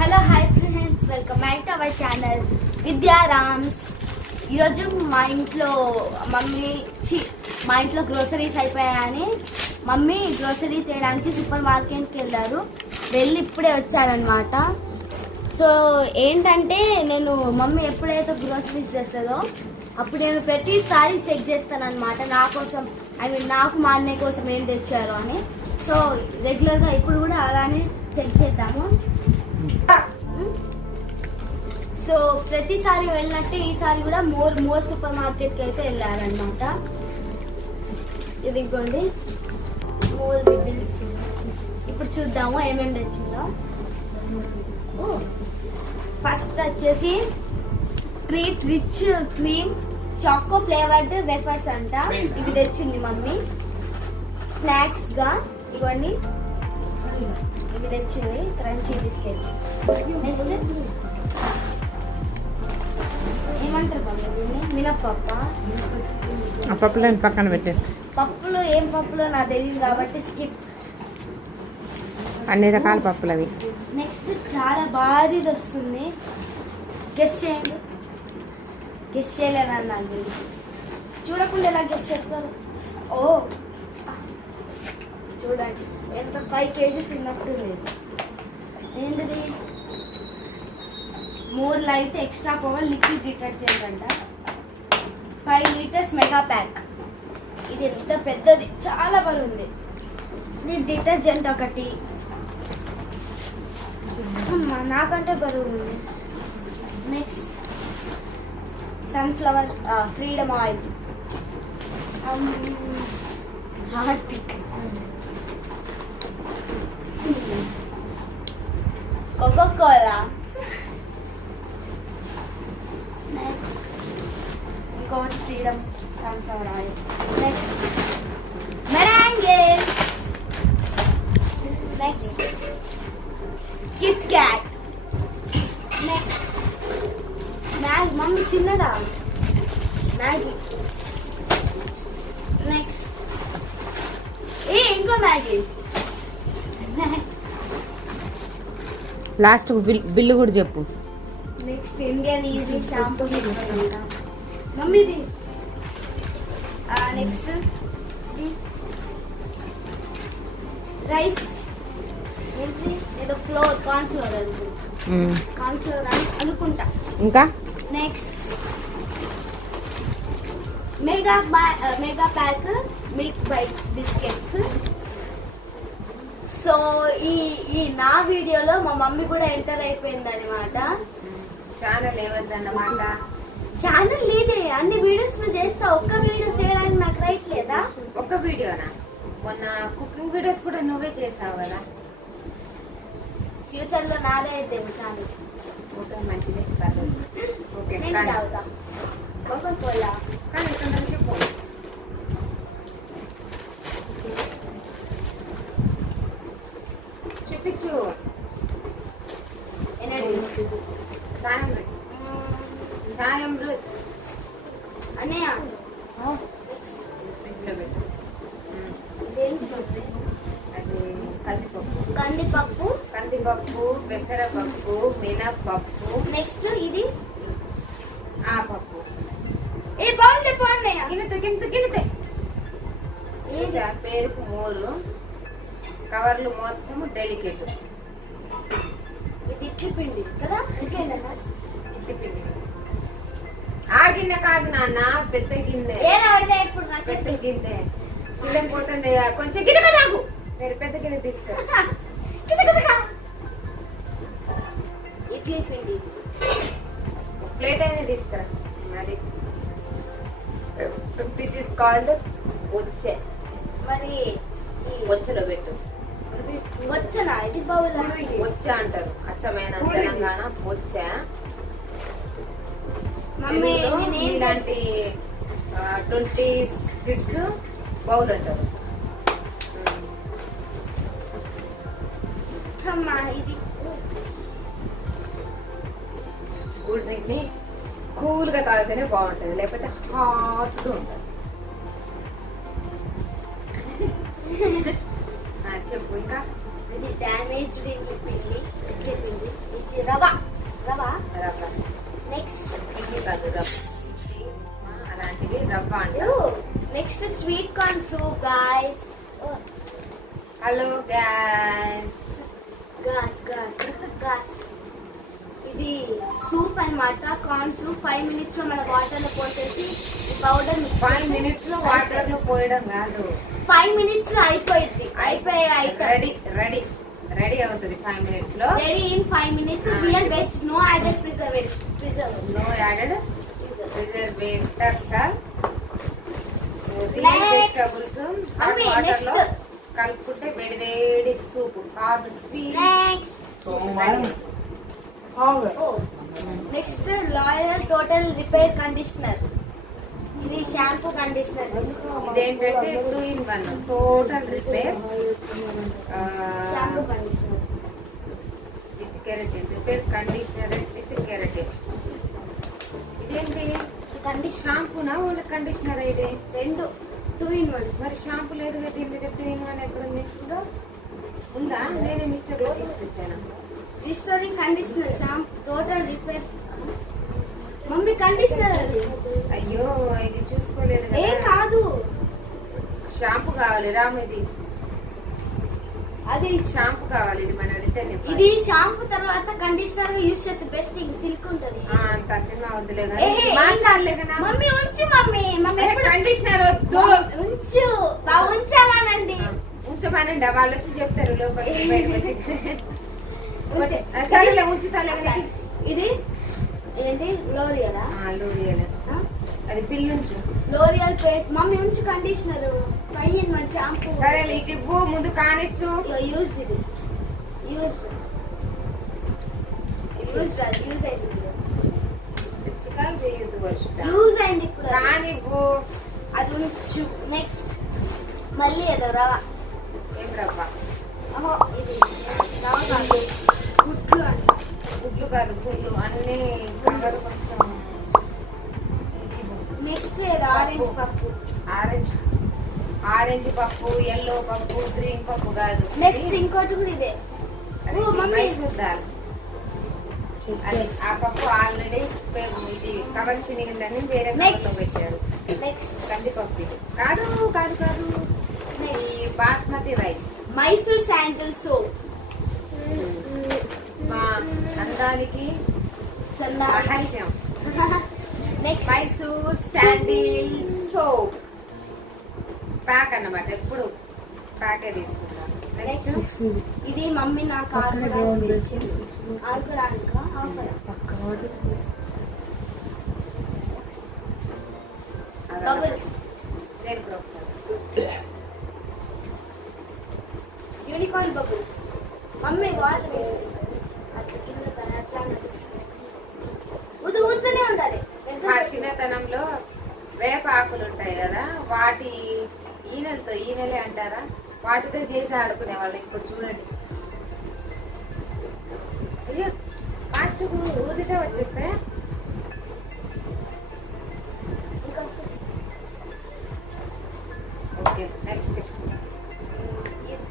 Hello hi friends, welcome back to our channel విద్యారామ్స్. ఈరోజు మా ఇంట్లో గ్రోసరీస్ అయిపోయాయని మమ్మీ గ్రోసరీ తేయడానికి సూపర్ మార్కెట్కి వెళ్ళారు. వెళ్ళి ఇప్పుడే వచ్చారనమాట. సో ఏంటంటే నేను మమ్మీ ఎప్పుడైతే గ్రోసరీస్ చేస్తుందో అప్పుడు నేను ప్రతిసారి చెక్ చేస్తానన్నమాట, నా కోసం నాకు మా అన్నయ్య కోసం ఏం తెచ్చారో అని. సో రెగ్యులర్గా ఇప్పుడు కూడా అలానే చెక్ చేద్దాము. సో ప్రతిసారి వెళ్ళినట్టే ఈసారి కూడా మోర్ సూపర్ మార్కెట్కి అయితే వెళ్ళారనమాట. ఇదిగోండి మోర్ బిల్స్. ఇప్పుడు చూద్దాము ఏమేమి తెచ్చిందో. ఫస్ట్ వచ్చేసి treat rich cream choco flavoured wafers అంట. ఇవి తెచ్చింది మమ్మీ స్నాక్స్ గా. ఇవ్వండి, ఇవి తెచ్చింది క్రంచీ బిస్కెట్స్. నెక్స్ట్ ఏమంటారు మమ్మీ? మినప్పప్పు. ఆ పప్పులో పక్కన పెట్టే పప్పులో ఏం పప్పులో నాకు తెలియదు కాబట్టి స్కిప్. అన్ని రకాల పప్పులు అవి. నెక్స్ట్ చాలా భారీది వస్తుంది. గెస్ చేయండి. గెస్ చేయలేదని నాకు తెలియదు. చూడకుండా ఎలా గెస్ చేస్తారు? ఓ చూడండి ఎంత 5 kgs ఉన్నట్టు లేదు. ఏంటిది? More light extra power liquid detergent అంట. 5 లీటర్స్ మెగా ప్యాక్. ఇది ఎంత పెద్దది, చాలా బరువుంది. ఇది డిటర్జెంట్ ఒకటి. నాకంటే బరువు ఉంది. Next sunflower freedom oil. Harpic. Coca Cola. Next ఇంకోటి ఫ్రీడమ్ సన్ఫ్లవర్ ఆయిల్. నెక్స్ట్ మెరాంగేస్. Next Kit Kat. Next Maggi. Mummy చిన్నదా మ్యాగీ. నెక్స్ట్ ఇంకో మ్యాగీ. లాస్ట్ బిల్లు కూడా చెప్పు. నెక్స్ట్ ఇండియన్ ఈజీ షాంపూ మమ్మీది. Next rice. ఏంటి ఏదో ఫ్లోర్, కార్న్ ఫ్లోర్ అనుకుంటా. ఇంకా next mega pack milk bites biscuits. So ఈ నా వీడియోలో మా మమ్మీ కూడా ఎంటర్ అయిపోయింది అనమాట. ఛానల్ ఏవద్దన్నమాట. ఛానల్ లేదే, అన్ని వీడియోస్ చేస్తా. ఒక్క వీడియో చేయడానికి నాకు రైట్ లేదా? ఒక్క వీడియోనా? మొన్న కుకింగ్ వీడియోస్ కూడా నువ్వే చేస్తావు కదా. ఫ్యూచర్ లో నాదే అయితే ఛానల్. ఓకే, మంచిదే. Okay, Coca Cola. కానీ చెప్పు. చూపించు. ఎనర్జీ సాయమృత్ అన్నయ్య. అది కందిపప్పు, పెసరపప్పు, మినప్పప్పు. నెక్స్ట్ ఇది ఆ పప్పు. ఏ బాగుంది అన్నయ్య. గిన్నెతే పేరుకు మోరు. కవర్లు మొత్తం డెలికేట్. ఇది ఇడ్లీ పిండి కదా? ఇడ్లీ పిండి. ఆ గిన్నె కాదు నాన్న, పెద్ద గిన్నె. ఇప్పుడు పెద్ద గిన్నె గిన్నె పోతుంది. కొంచెం గిన్నె కదా నాకు. మీరు పెద్ద గిన్నె తీస్తారు. ఇడ్లీ పిండి ప్లేట్ అయినా తీస్తారు. మరి దిస్ ఇస్ కాల్డ్ వచ్చే. మరి వచ్చలో పెట్టు. వచ్చనా? ఇది బౌల్ వచ్చ అంటారు. అచ్చమైన తెలంగాణ వచ్చ. మమ్మీ ఇలాంటి 20 కిడ్స్ బౌల్ అంటారు. ఇది కూల్ డ్రింక్ ని కూల్ గా తాగితేనే బాగుంటది, లేకపోతే హాట్ ఉంటుంది. చెప్పు ఇంకా. ఇది డ్యామేజ్డ్ పిండి. చెప్పింది. ఇది రవా రవా రవ్వ నెక్స్ట్ ఇడ్లీ కాదు రవ్వ, ఇడ్లీ, ఉప్మా అలాంటివి రవ్వ అంట. Next sweet corn soup guys. Hello guys, guys ఇది సూప్ అన్నమాట. కార్న్ సూప్ 5 minutes లో మన వాటర్ లో పోసేసి ఈ పౌడర్ 5 minutes లో వాటర్ లో పోయడం కాదు, 5 minutes లో అయిపోయింది. రెడీ రెడీ రెడీ అవుతుంది 5 minutes లో. Ready in 5 minutes. Real veg, no added preservative. No added preservatives. Vegetables mummy, water లో next. కలుపుకుంటే వేడి వేడి soup corn sweet. Next L'Oreal total repair conditioner. ఇది షాంపూ కండిషనర్. ఇదేంటంటే 2 in 1 total repair shampoo conditioner with keratin, repair conditioner with keratin. ఇదేంటి conditioner షాంపూనా only conditioner? ఇది రెండు 2 in 1. మరి షాంపూ లేదు కదా, దీని మీద 2 in 1 ఎక్కడ ఉంది? ఉందా? నేనే మిస్టేక్ లో తీసుకొచ్చాను. Restoring conditioner shampoo total repair. Mummy conditioner అది. అయ్యో ఇది చూసుకోలేదు ఏ కదా. కాదు, షాంపూ కావాలి రామ్, ఇది అది షాంపూ కావాలి. ఇది మన రిటర్న్ ఇది షాంపూ తర్వాత కండిషనర్ గా యూజ్ చేస్తే బెస్ట్. సిల్క్ ఉంటది. అంత సినిమా వద్దులే ఏహే, మమ్మీ ఉంచు మమ్మీ. మమ్మీ ఎప్పుడు కండిషనర్ వద్దు, ఉంచు ఉంచావానండి. ఉంచమనండి, వాళ్ళు వచ్చి చెప్తారు లోపలికి బయటకు వచ్చి. ఉంచే. సరేలే ఉంచుతాలే. ఇది ఏంటి లోరియలా? లోరియల్ అది పిల్లుంచు. L'Oreal paste. మమ్మీ ఉంచు కండిషనర్ 5 in 1 షాంపూ. సరేలే ఇటు ఇవ్వు, ముందు కానిచ్చు. యూజ్ ఇది యూజ్ అయింది. చికాకు చేయొద్దు వర్షిత. యూజ్ అయింది ఇప్పుడు. కానివ్వు. అది ఉంచు. నెక్స్ట్ మళ్ళీ ఏదో రవా. ఏం రవ్వ? అహో ఇది రవా కాదు, గుడ్లు అంట. గుడ్లు కాదు, గుడ్లు అన్ని కవర్ కొంచెం. నెక్స్ట్ ఏదో ఆరెంజ్ పప్పు. ఆరెంజ్ పప్పు, ఎల్లో పప్పు, గ్రీన్ పప్పు కాదు. నెక్స్ట్ ఇంకోటి కూడా ఇదే. అది ఓ మమ్మీ. మైసూర్ దాల్. అది ఆ పప్పు ఆల్రెడీ ఇది కవర్ చినిగిందని వేరే కవర్లో Next. పెట్టారు. నెక్స్ట్ కందిపప్పు ఇది. కాదు కాదు కాదు, నెక్స్ట్ ఈ basmati rice. Mysore sandal soap. మా అందానికి రహస్యం next Mysore sandal soap pack అన్నమాట. ఎప్పుడు ప్యాకే తీసుకుంటాను. నెక్స్ట్ ఇది మమ్మీ నాకు ఆడుకోవడానికి ఆఫర్. బబుల్స్ దేనికి కూడా ఒకసారి యూనికార్న్ బబుల్స్. మమ్మీ వాటర్ వేసి అట్లా కింద అట్లా ఊతూనే ఉండాలి. మా చిన్నతనంలో వేప ఆకులు ఉంటాయి కదా, వాటి ఈనెలే అంటారా, వాటితో చేసి ఆడుకునే వాళ్ళు. ఇప్పుడు చూడండి, అయ్యో ఫాస్ట్ ఊదితే వచ్చేస్తే. ఇంకా ఓకే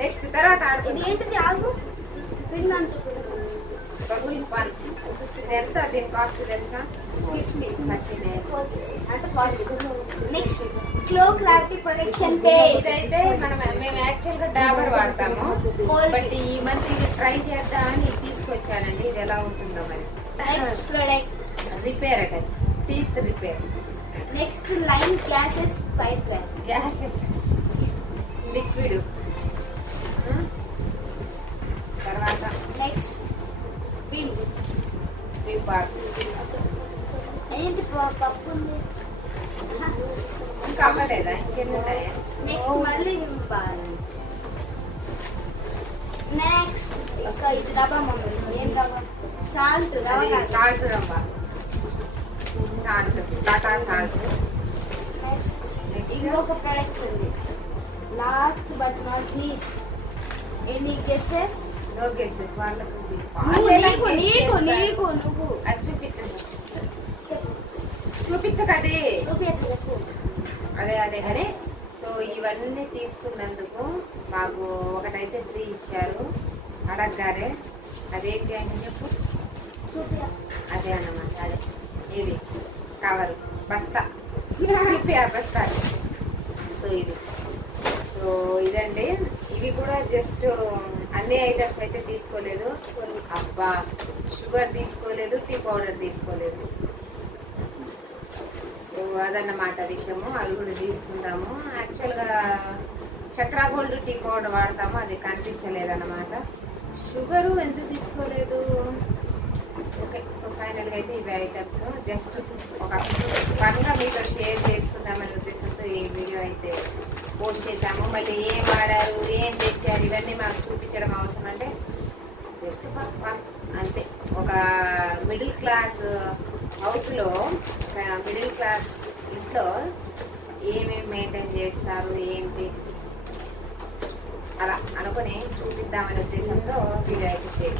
నెక్స్ట్ తర్వాత ఇది ఆడుకుందాం. ఏంటిది? ఆగు పిండి అంటుకుంటున్నాను. Bubble fun. ఇది ఎంత? దీని కాస్ట్ తెలుసా? 50 అంటే 40. నెక్స్ట్ క్లో క్రాఫ్టీ ప్రొటెక్షన్ పేస్ట్. ఇదైతే మేము యాక్చువల్ గా డాబర్ వాడతాము, బట్ ఈ మంత్ ఇది ట్రై చేద్దామని తీసుకొచ్చానండి. ఇది ఎలా ఉంటుందో మరి. నెక్స్ట్ ప్రొడక్ట్ రిపేర్ అట, teeth repair. Next line glasses fight craft. Gases liquid. తర్వాత నెక్స్ట్ విమ్. ఏంటి పప్పు ఉంది. ఇంకా అవ్వలేదా? ఇంకెన్ని ఉన్నాయా? నెక్స్ట్ మళ్ళీ విమ్ బార్. నెక్స్ట్ ఇంకా ఇది రవ్వ. మమ్మీ ఏం రవ్వ? సాల్ట్. రవ్వ సాల్ట్ రవ్వ, సాల్ట్ టాటా సాల్ట్. నెక్స్ట్ ఇంకొక ప్రోడక్ట్ ఉంది. Last but not least. Any guesses? No guesses. వాళ్ళకు నీకు నువ్వు అది చూపించండి. చెప్పు. చూపించకది. చెప్పు. అదే కానీ. సో ఇవన్నీ తీసుకున్నందుకు మాకు ఒకటైతే ఫ్రీ ఇచ్చారు అడగగానే. అదేంటి అని చెప్పు. చూపి అదే అన్నమాట, అదే ఇది కవర్ బస్తా చూపి ఆ బస్తా. సో ఇది, సో ఇదండి. ఇవి కూడా జస్ట్ అన్ని ఐటమ్స్ అయితే తీసుకోలేదు. అబ్బా, షుగర్ తీసుకోలేదు, టీ పౌడర్ తీసుకోలేదు. సో అదన్నమాట విషయము. అవి కూడా తీసుకుంటాము. యాక్చువల్గా చక్రా గోల్డ్ టీ పౌడర్ వాడతాము, అది కనిపించలేదన్నమాట. షుగరు ఎందుకు తీసుకోలేదు. ఓకే, సో ఫైనల్గా అయితే ఇవి ఐటమ్స్ జస్ట్ ఒక పనిగా మీతో షేర్ చేసుకుందామనే ఉద్దేశంతో ఈ వీడియో అయితే పోస్ట్ చేశాము. మళ్ళీ ఏం వాడారు, ఏం తెచ్చారు, ఇవన్నీ మాకు చూపించడం అవసరం అంటే జస్ట్ అంతే. ఒక మిడిల్ క్లాస్ హౌస్లో, మిడిల్ క్లాస్ ఇంట్లో ఏమేమి మెయింటైన్ చేస్తారు ఏంటి అలా అనుకుని చూపిద్దామనే ఉద్దేశంతో వీడియో అయితే షేర్